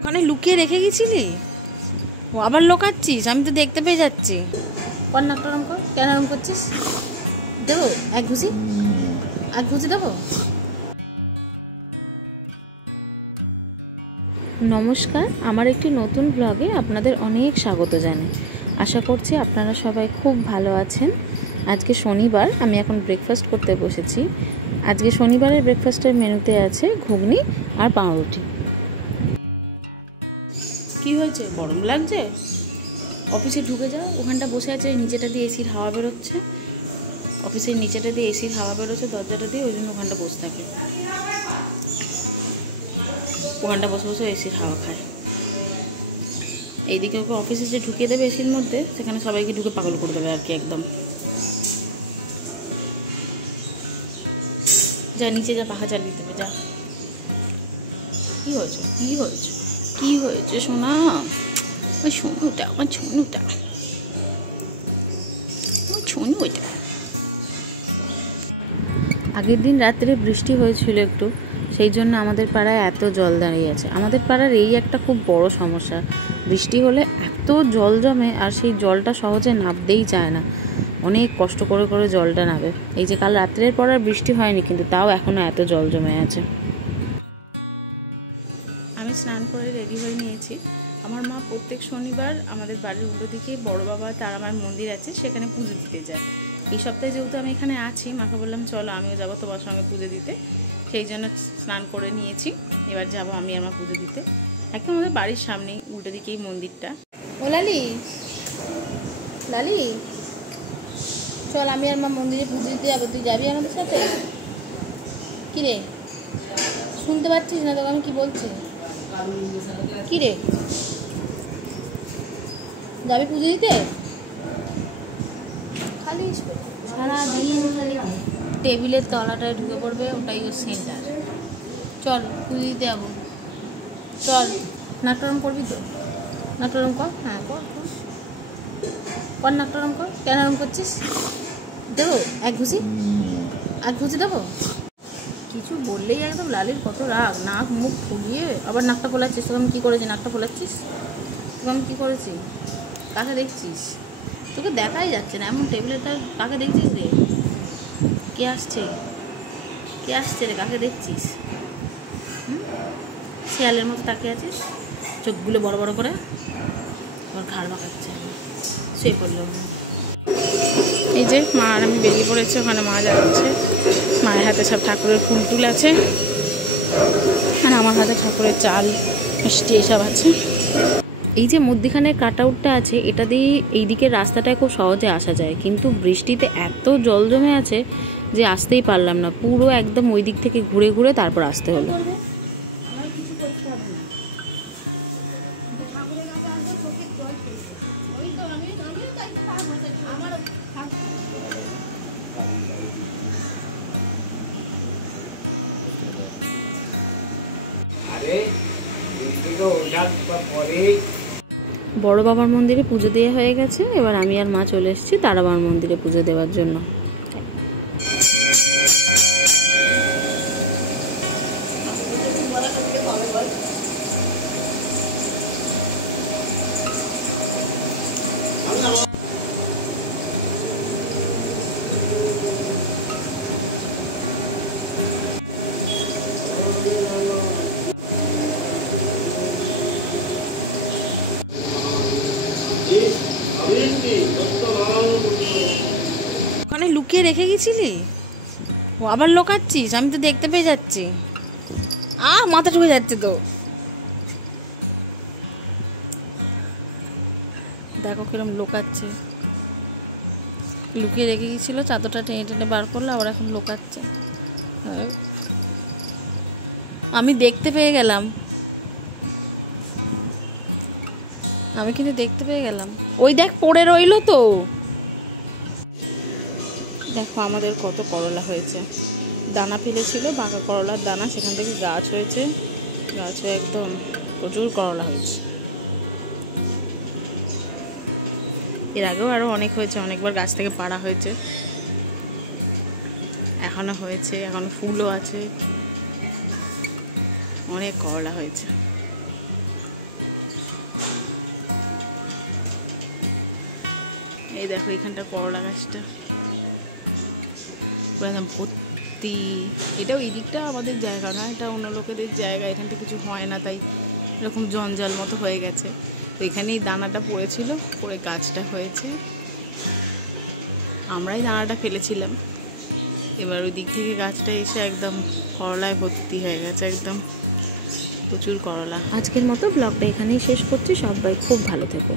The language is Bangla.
ওখানে লুকিয়ে রেখে গেছিলি? ও আবার লোকাচ্ছিস? আমি তো দেখতে পেয়ে যাচ্ছি। কর নাকটা ওরম কর। কেন ওরম করছিস? দেবো এক ঘুষি? এক ঘুষি দেবো? নমস্কার, আমার একটি নতুন ব্লগে আপনাদের অনেক স্বাগত জানাই। আশা করছি আপনারা সবাই খুব ভালো আছেন। আজকে শনিবার, আমি এখন ব্রেকফাস্ট করতে বসেছি। আজকে শনিবারের ব্রেকফাস্টের মেনুতে আছে ঘুগনি আর পাউরুটি। কি হয়েছে? গরম লাগছে? অফিসে ঢুকে যাও, ওখানটা বসে আছে, নিচেটা দিয়ে এসির হাওয়া বেরোচ্ছে। অফিসের নিচেটা দিয়ে এসির হাওয়া বেরোচ্ছে, দরজাটা দিয়ে, ওই জন্য ওখানটা বসে থাকে। ওখানটা বসে বসে এসির হাওয়া খায়। এইদিকে ওকে অফিসে যে ঢুকিয়ে দেবে এসির মধ্যে, সেখানে সবাইকে ঢুকে পাগল করে দেবে আর কি একদম। যা নিচে যা, পাখা চালিয়ে দেবে, যা। কি হয়েছে? কি হয়েছে? কি হয়েছে সোনা? ওই সোনুটা, আমার ছনুটা, ওই ছনু ওইটা। আগের দিন রাত্রে বৃষ্টি হয়েছিল একটু, সেই জন্য আমাদের পাড়ায় এত জল দাঁড়িয়ে আছে। আমাদের পাড়ার এই একটা খুব বড় সমস্যা, বৃষ্টি হলে এত জল জমে, আর সেই জলটা সহজে নামতেই চায় না। অনেক কষ্ট করে করে জলটা নামে। এই যে কাল রাত্রের পর আর বৃষ্টি হয়নি, কিন্তু তাও এখনও এত জল জমে আছে। আমি স্নান করে রেডি হয়ে নিয়েছি। আমার মা প্রত্যেক শনিবার আমাদের বাড়ির উল্টো দিকে বড় বাবা তারামার মন্দির আছে, সেখানে পুজো দিতে যায়। এই সপ্তাহে যেহেতু আমি এখানে আছি, মাকে বললাম চলো আমিও যাবো তোমার সঙ্গে পুজো দিতে। সেই জন্য স্নান করে নিয়েছি। এবার যাবো আমি আমার পুজো দিতে। একদম আমাদের বাড়ির সামনেই উল্টো দিকেই মন্দিরটা। ও লালি, লালি চল, আমি আর মা মন্দিরে পুজো দিতে যাবো, তুই যাবি আমাদের সাথে? কী রে, শুনতে পাচ্ছিস না তোকে আমি কি বলছি? কি রে, যাবি পুজো দিতে? খালি সারাদিন খালি টেবিলের তলাটায় ঢুকে পড়বে, ওটাই ওর সেন্টার। চল পুজো দিতে যাবো, চল। নাটরম করবি তো? নাটরম কর, হ্যাঁ কর কর, নাটরম কর। কেন ওরম করছিস? দেবো এক ঘুষি? এক ঘুষি দেবো? কিছু বললেই একদম লালির কত রাগ, নাক মুখ ফুলিয়ে আবার নাকটা ফোলাচ্ছিস। তোকে আমি কী করেছি নাকটা ফোলাচ্ছিস? তোকে আমি কী করেছি? কাকে দেখছিস? তোকে দেখাই যাচ্ছে না, এমন টেবিলেরটা কাকে দেখছিস রে? কে আসছে? কে আসছে রে? কাকে দেখছিস? শেয়ালের মতো তাকিয়ে আছিস, চোখগুলো বড় বড় করে। আবার ঘাড় বাঁকাচ্ছে, শুয়ে পড়লো। এই যে মা আর আমি বেরিয়ে পড়েছে, ওখানে মা যাচ্ছে। মায়ের হাতে সব ঠাকুরের ফুল টুল আছে, আর আমার হাতে ঠাকুরের চাল মিষ্টি এসব আছে। এই যে মধ্যিখানের কাট আউটটা আছে, এটা দিয়ে এই দিকের রাস্তাটায় খুব সহজে আসা যায়, কিন্তু বৃষ্টিতে এত জল জমে আছে যে আসতেই পারলাম না। পুরো একদম ওই দিক থেকে ঘুরে ঘুরে তারপর আসতে হলো। বড় বাবার মন্দিরে পুজো দেওয়া হয়ে গেছে, এবার আমি আর মা চলে এসেছি তারা বাবার মন্দিরে পুজো দেওয়ার জন্য। ওখানে লুকিয়ে রেখে গেছিলি? ও আবার লোকাচ্ছিস? আমি তো দেখতে পেয়ে যাচ্ছি। মাথা ঢুকে যাচ্ছে তো। দেখো কিরম লোকাচ্ছে, লুকিয়ে রেখে গেছিল, চাদরটা টেনে টেনে বার করলো, আবার এখন লোকাচ্ছে। আমি দেখতে পেয়ে গেলাম, আমি কিন্তু দেখতে পেয়ে গেলাম। ওই দেখ পড়ে রইলো তো। দেখো আমাদের কত করলা হয়েছে, দানা ফেলেছিল বাঁকা করলার দানা, সেখান থেকে গাছ হয়েছে, গাছ হয়ে একদম প্রচুর করলা হয়েছে। এর আগেও আরও অনেক হয়েছে, অনেকবার গাছ থেকে পাড়া হয়েছে, এখনো হয়েছে, এখনো ফুলও আছে, অনেক করলা হয়েছে। এই দেখো এখানটা করলা গাছটা পুরো একদম ভর্তি। এটাও এই দিকটা আমাদের জায়গা না, এটা অন্য লোকেদের জায়গা, এখানটা কিছু হয় না, তাই এরকম জঞ্জাল মতো হয়ে গেছে। তো এখানেই দানাটা পড়েছিল, পরে গাছটা হয়েছে, আমরাই দানাটা ফেলেছিলাম। এবার ওই দিক থেকে গাছটা এসে একদম করলায় ভর্তি হয়ে গেছে, একদম প্রচুর করলা। আজকের মতো ব্লগটা এখানেই শেষ করছি। সবাই খুব ভালো থেকো।